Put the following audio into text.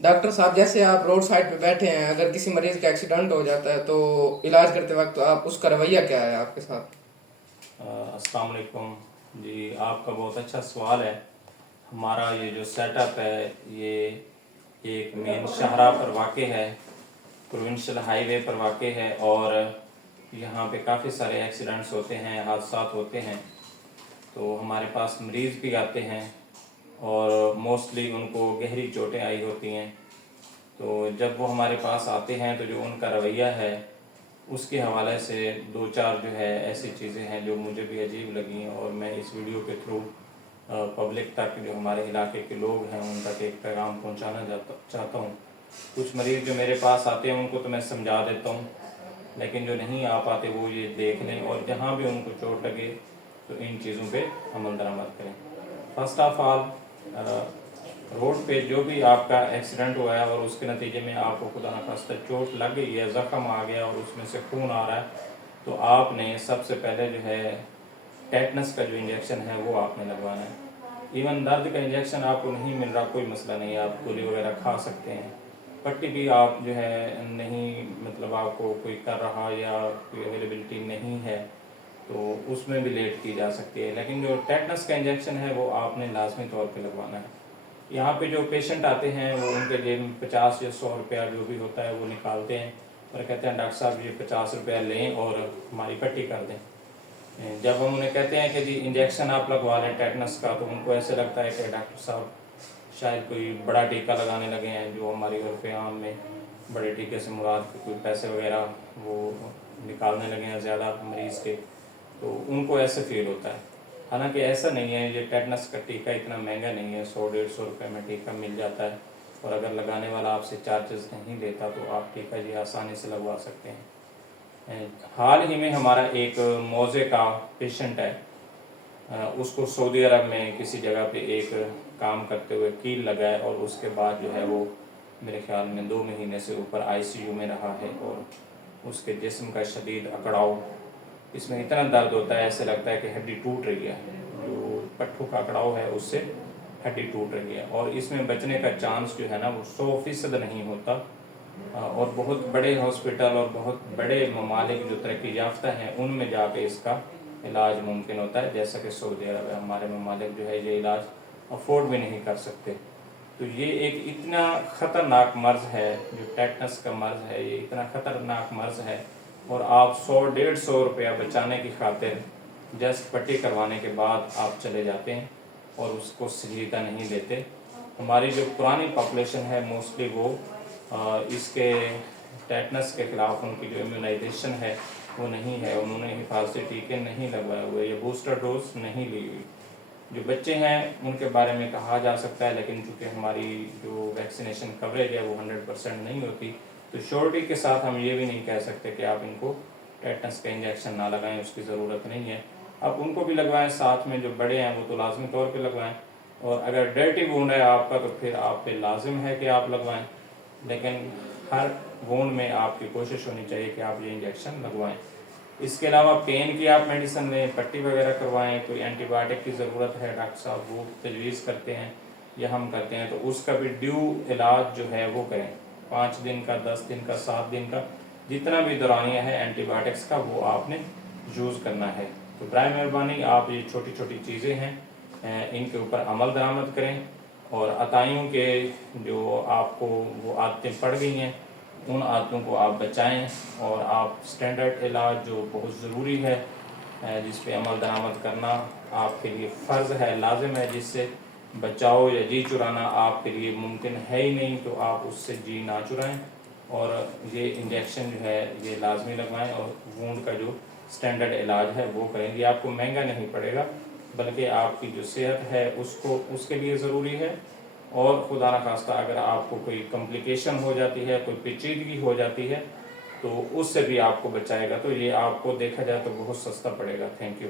Doctor साहब, जैसे आप रोड साइड पे बैठे हैं, अगर किसी मरीज का एक्सीडेंट हो जाता है तो इलाज करते वक्त आप उसका रवैया क्या है आपके साथ? अस्सलाम वालेकुम जी, आपका बहुत अच्छा सवाल है। हमारा ये जो सेटअप है ये एक मेन शाहरा पर वाक़ है, प्रोविंशियल हाईवे पर वाक़ है, और यहाँ पे काफ़ी सारे एक्सीडेंट्स होते हैं, हादसात होते हैं। तो हमारे पास मरीज़ भी आते हैं और मोस्टली उनको गहरी चोटें आई होती हैं। तो जब वो हमारे पास आते हैं तो जो उनका रवैया है उसके हवाले से दो चार जो है ऐसी चीज़ें हैं जो मुझे भी अजीब लगी हैं, और मैं इस वीडियो के थ्रू पब्लिक तक, जो हमारे इलाके के लोग हैं, उन तक एक पैगाम पहुंचाना चाहता हूं। कुछ मरीज़ जो मेरे पास आते हैं उनको तो मैं समझा देता हूं, लेकिन जो नहीं आ पाते वो ये देख लें और जहां भी उनको चोट लगे तो इन चीज़ों पे अमल दरामद करें। फर्स्ट ऑफ ऑल, रोड पे जो भी आपका एक्सीडेंट हुआ है और उसके नतीजे में आपको खुदा न खास्ता चोट लग गई है, ज़ख्म आ गया और उसमें से खून आ रहा है, तो आपने सबसे पहले जो है टेटनस का जो इंजेक्शन है वो आपने लगवाना है। इवन दर्द का इंजेक्शन आपको नहीं मिल रहा, कोई मसला नहीं है, आप गोली वगैरह खा सकते हैं। पट्टी भी आप जो है नहीं, मतलब आपको कोई कर रहा या कोई अवेलेबिलिटी नहीं है तो उसमें भी लेट की जा सकती है, लेकिन जो टेटनस का इंजेक्शन है वो आपने लाजमी तौर पे लगवाना है। यहाँ पे जो पेशेंट आते हैं वो उनके जेब में 50 या 100 रुपया जो भी होता है वो निकालते हैं और कहते हैं डॉक्टर साहब ये 50 रुपया लें और हमारी पट्टी कर दें। जब हम उन्हें कहते हैं कि जी इंजेक्शन आप लगवा लें टेटनस का, तो उनको ऐसे लगता है कि डॉक्टर साहब शायद कोई बड़ा टीका लगाने लगे हैं, जो हमारी उर्फ़ आम में बड़े टीके से मुराद कोई पैसे वगैरह वो निकालने लगे हैं ज़्यादा मरीज़ के, तो उनको ऐसे फील होता है। हालांकि ऐसा नहीं है, ये टेटनस का टीका इतना महंगा नहीं है, 100-150 रुपये में टीका मिल जाता है, और अगर लगाने वाला आपसे चार्जेस नहीं लेता तो आप टीका जी आसानी से लगवा सकते हैं। हाल ही में हमारा एक मोज़े का पेशेंट है, उसको सऊदी अरब में किसी जगह पे एक काम करते हुए कील लगा है, और उसके बाद जो है वो मेरे ख्याल में 2 महीने से ऊपर आईसीयू में रहा है, और उसके जिस्म का शदीद अकड़ाव, इसमें इतना दर्द होता है ऐसे लगता है कि हड्डी टूट रही है, जो पट्टों का अकड़ाव है उससे हड्डी टूट रही है, और इसमें बचने का चांस जो है ना वो 100% नहीं होता। और बहुत बड़े हॉस्पिटल और बहुत बड़े ममालिक जो तरक्की याफ्ता हैं उनमें जाके इसका इलाज मुमकिन होता है, जैसा कि सऊदी अरब है। हमारे ममालिक जो है ये इलाज अफोर्ड भी नहीं कर सकते। तो ये एक इतना ख़तरनाक मर्ज़ है, जो टेटनस का मर्ज़ है, ये इतना ख़तरनाक मर्ज़ है, और आप 100-150 रुपया बचाने की खातिर जस्ट पट्टी करवाने के बाद आप चले जाते हैं और उसको संजीदा नहीं लेते। हमारी जो पुरानी पॉपुलेशन है मोस्टली वो इसके टेटनस के ख़िलाफ़ उनकी जो इम्यूनाइजेशन है वो नहीं है, उन्होंने हिफाजती टीके नहीं लगवाए हुए या बूस्टर डोज नहीं ली हुई। जो बच्चे हैं उनके बारे में कहा जा सकता है, लेकिन चूँकि हमारी जो वैक्सीनेशन कवरेज है वो 100% नहीं होती, तो श्योरिटी के साथ हम ये भी नहीं कह सकते कि आप इनको टेटनस का इंजेक्शन ना लगाएं, उसकी ज़रूरत नहीं है। आप उनको भी लगवाएं, साथ में जो बड़े हैं वो तो लाजमी तौर पे लगवाएं, और अगर डर्टी वूंड है आपका तो फिर आप पे लाजिम है कि आप लगवाएं, लेकिन हर वूंड में आपकी कोशिश होनी चाहिए कि आप ये इंजेक्शन लगवाएं। इसके अलावा पेन की आप मेडिसिन लें, पट्टी वगैरह करवाएं, कोई एंटीबायोटिक की ज़रूरत है डॉक्टर साहब वो तजवीज़ करते हैं या हम करते हैं, तो उसका भी ड्यू इलाज जो है वो करें। 5 दिन का, 10 दिन का, 7 दिन का, जितना भी दौरानिया है एंटीबायोटिक्स का वो आपने यूज़ करना है। तो बराए मेहरबानी आप ये छोटी छोटी चीज़ें हैं इनके ऊपर अमल दरामद करें, और अताइयों के जो आपको वो आदतें पड़ गई हैं उन आदतों को आप बचाएं, और आप स्टैंडर्ड इलाज जो बहुत ज़रूरी है जिस पे अमल दरामद करना आपके लिए फ़र्ज़ है, लाजिम है, जिससे बचाओ या जी चुराना आपके लिए मुमकिन है ही नहीं, तो आप उससे जी ना चुराएं, और ये इंजेक्शन जो है ये लाजमी लगवाएं, और वूंड का जो स्टैंडर्ड इलाज है वो करें। ये आपको महंगा नहीं पड़ेगा, बल्कि आपकी जो सेहत है उसको उसके लिए ज़रूरी है, और खुदा न खास्ता अगर आपको कोई कॉम्प्लिकेशन हो जाती है, कोई पेचीदगी हो जाती है, तो उससे भी आपको बचाएगा। तो ये आपको देखा जाए तो बहुत सस्ता पड़ेगा। Thank you.